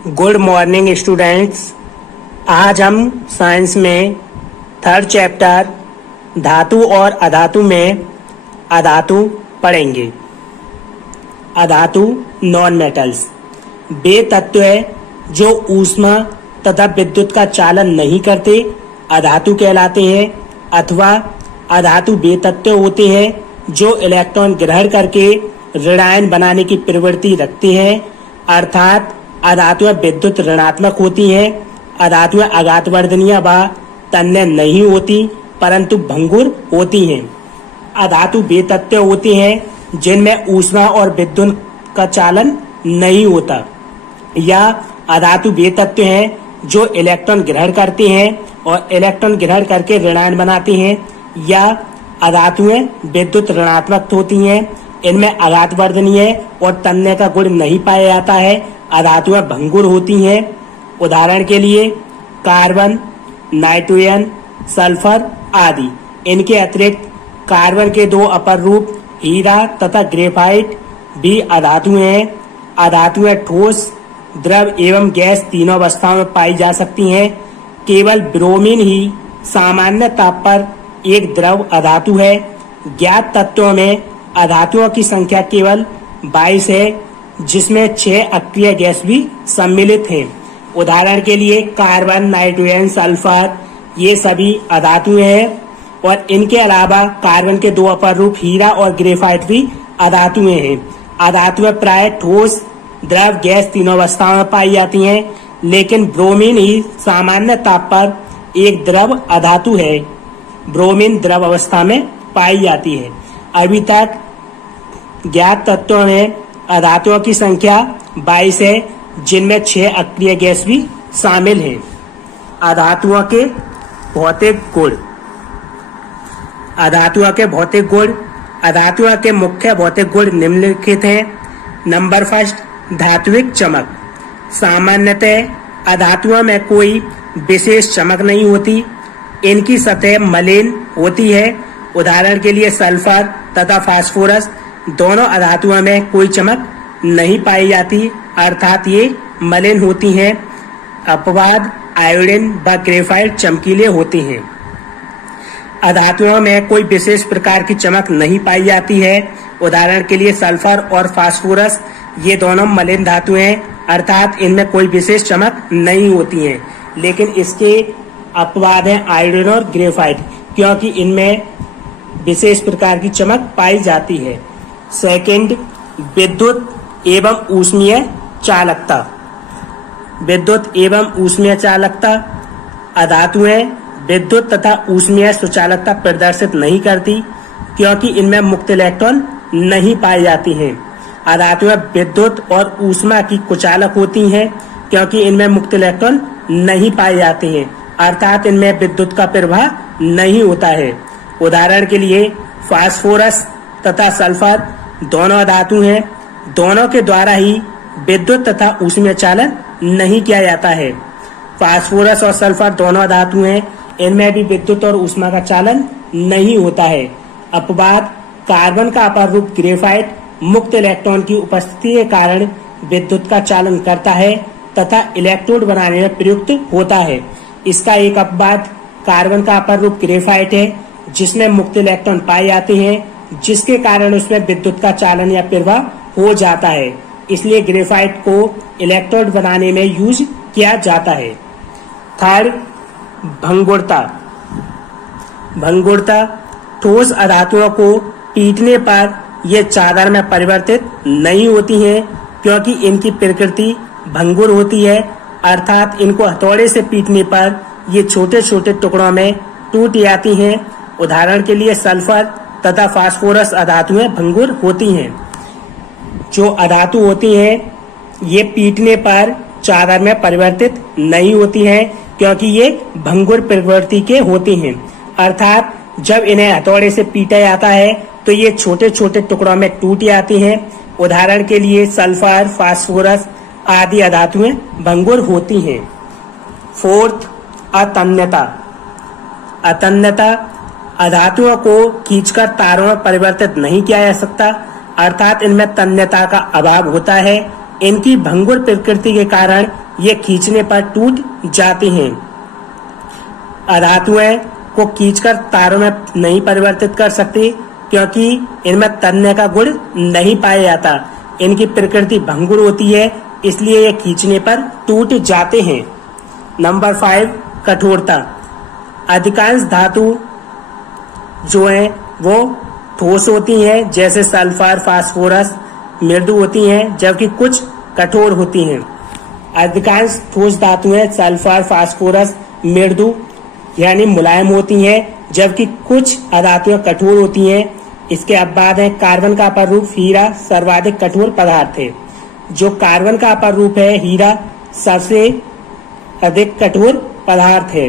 Good morning students. आज हम science में थर्ड चैप्टर धातु और अधातु में अधातु पढ़ेंगे। अधातु नॉन मेटल्स वे तत्व है जो ऊष्मा तथा विद्युत का चालन नहीं करते, अधातु कहलाते हैं। अथवा अधातु वे तत्व होते हैं जो इलेक्ट्रॉन ग्रहण करके ऋणायन बनाने की प्रवृत्ति रखते हैं, अर्थात अधातुएं विद्युत ऋणात्मक होती हैं। अधातुएं आघातवर्धनीय व तन्य नहीं होती परंतु भंगुर होती हैं। अधातु वे तत्व होते हैं जिनमें ऊष्मा और विद्युत का चालन नहीं होता। या अधातु वे तत्व हैं जो इलेक्ट्रॉन ग्रहण करते हैं और इलेक्ट्रॉन ग्रहण करके ऋणायन बनाते हैं। या अधातुएं विद्युत ऋणात्मक होती हैं, इनमें आघातवर्धनीय और तन्य का गुण नहीं पाया जाता है, अधातुएं भंगुर होती हैं। उदाहरण के लिए कार्बन, नाइट्रोजन, सल्फर आदि। इनके अतिरिक्त कार्बन के दो अपर रूप हीरा तथा ग्रेफाइट भी अधातुएं हैं। अधातुएं ठोस, द्रव एवं गैस तीनों अवस्थाओं में पाई जा सकती हैं। केवल ब्रोमीन ही सामान्य ताप पर एक द्रव अधातु है। ज्ञात तत्वों में अधातुओं की संख्या केवल 22 है, जिसमें 6 अक्रिय गैस भी सम्मिलित हैं। उदाहरण के लिए कार्बन, नाइट्रोजन, सल्फर ये सभी अधातुएं हैं। और इनके अलावा कार्बन के दो अपर रूप हीरा और ग्रेफाइट भी अधातुएं हैं। अधातुएं प्राय ठोस, द्रव, गैस तीनों अवस्थाओं में पाई जाती हैं, लेकिन ब्रोमीन ही सामान्य ताप पर एक द्रव अधातु है। ब्रोमीन द्रव अवस्था में पाई जाती है। अभी तक ज्ञात तत्वों में अधातुओं की संख्या 22 है, जिनमें 6 अक्रिय गैस भी शामिल हैं। अधातुओं के भौतिक गुण। अधातुओं के भौतिक गुण। अधातुओं के मुख्य भौतिक गुण निम्नलिखित हैं। नंबर फर्स्ट, धात्विक चमक। सामान्यतः अधातुओं में कोई विशेष चमक नहीं होती, इनकी सतह मलिन होती है। उदाहरण के लिए सल्फर तथा फास्फोरस दोनों अधातुओं में कोई चमक नहीं पाई जाती, अर्थात ये मलिन होती हैं। अपवाद आयोडीन व ग्रेफाइट चमकीले होते हैं। अधातुओं में कोई विशेष प्रकार की चमक नहीं पाई जाती है। उदाहरण के लिए सल्फर और फास्फोरस ये दोनों मलिन धातुएं हैं, अर्थात इनमें कोई विशेष चमक नहीं होती है। लेकिन इसके अपवाद हैं आयोडीन और ग्रेफाइट, क्योंकि इनमें विशेष प्रकार की चमक पाई जाती है। सेकंड, विद्युत एवं ऊष्मीय चालकता। विद्युत एवं ऊष्मीय चालकता। अधातुएं विद्युत तथा ऊष्मीय सुचालकता प्रदर्शित नहीं करती, क्योंकि इनमें मुक्त इलेक्ट्रॉन नहीं पाई जाती हैं। अधातुएं विद्युत और ऊष्मा की कुचालक होती हैं, क्योंकि इनमें मुक्त इलेक्ट्रॉन नहीं पाए जाते हैं, अर्थात इनमें विद्युत का प्रवाह नहीं होता है। उदाहरण के लिए फास्फोरस तथा सल्फर दोनों धातु हैं, दोनों के द्वारा ही विद्युत तथा ऊष्मीय चालन नहीं किया जाता है। फास्फोरस और सल्फर दोनों धातु हैं, इनमें भी विद्युत और ऊष्मा का चालन नहीं होता है। अपवाद कार्बन का अपर रूप ग्रेफाइट मुक्त इलेक्ट्रॉन की उपस्थिति के कारण विद्युत का चालन करता है तथा इलेक्ट्रोड बनाने में प्रयुक्त होता है। इसका एक अपवाद कार्बन का अपर रूप ग्रेफाइट है, जिसमें मुक्त इलेक्ट्रॉन पाए जाते हैं, जिसके कारण उसमें विद्युत का चालन या प्रवाह हो जाता है। इसलिए ग्रेफाइट को इलेक्ट्रोड बनाने में यूज किया जाता है। थर्ड, भंगुरता। भंगुरता ठोस अधातुओं को पीटने पर ये चादर में परिवर्तित नहीं होती हैं, क्योंकि इनकी प्रकृति भंगुर होती है, अर्थात इनको हथौड़े से पीटने पर ये छोटे छोटे टुकड़ों में टूट जाती हैं। उदाहरण के लिए सल्फर तथा फास्फोरस अधातुएं भंगुर होती हैं। जो अधातु होती हैं ये पीटने पर चादर में परिवर्तित नहीं होती हैं, क्योंकि ये भंगुर प्रकृति के होती हैं, अर्थात जब इन्हें हथौड़े से पीटा जाता है तो ये छोटे छोटे टुकड़ों में टूट जाती हैं। उदाहरण के लिए सल्फर, फास्फोरस आदि अधातुएं भंगुर होती हैं। फोर्थ, अतन्यता। अतन्यता अधातुओं को खींचकर तारों में परिवर्तित नहीं किया जा सकता, अर्थात इनमें तन्यता का अभाव होता है। इनकी भंगुर प्रकृति के कारण ये खींचने पर टूट जाते हैं। अधातुएं को खींचकर तारों में नहीं परिवर्तित कर सकते क्योंकि इनमें तन्य का गुण नहीं पाया जाता। इनकी प्रकृति भंगुर होती है, इसलिए ये खींचने पर टूट जाते हैं। नंबर 5, कठोरता। अधिकांश धातु जो है वो ठोस होती हैं, जैसे सल्फर, फास्फोरस मृदु होती हैं, जबकि कुछ कठोर होती हैं। अधिकांश ठोस धातुएं सल्फर, फास्फोरस मृदु यानी मुलायम होती हैं, जबकि कुछ अधातुएं कठोर होती हैं। इसके अब बाद है कार्बन का अपर रूप हीरा सर्वाधिक कठोर पदार्थ है। जो कार्बन का अपर रूप है हीरा सबसे अधिक कठोर पदार्थ है।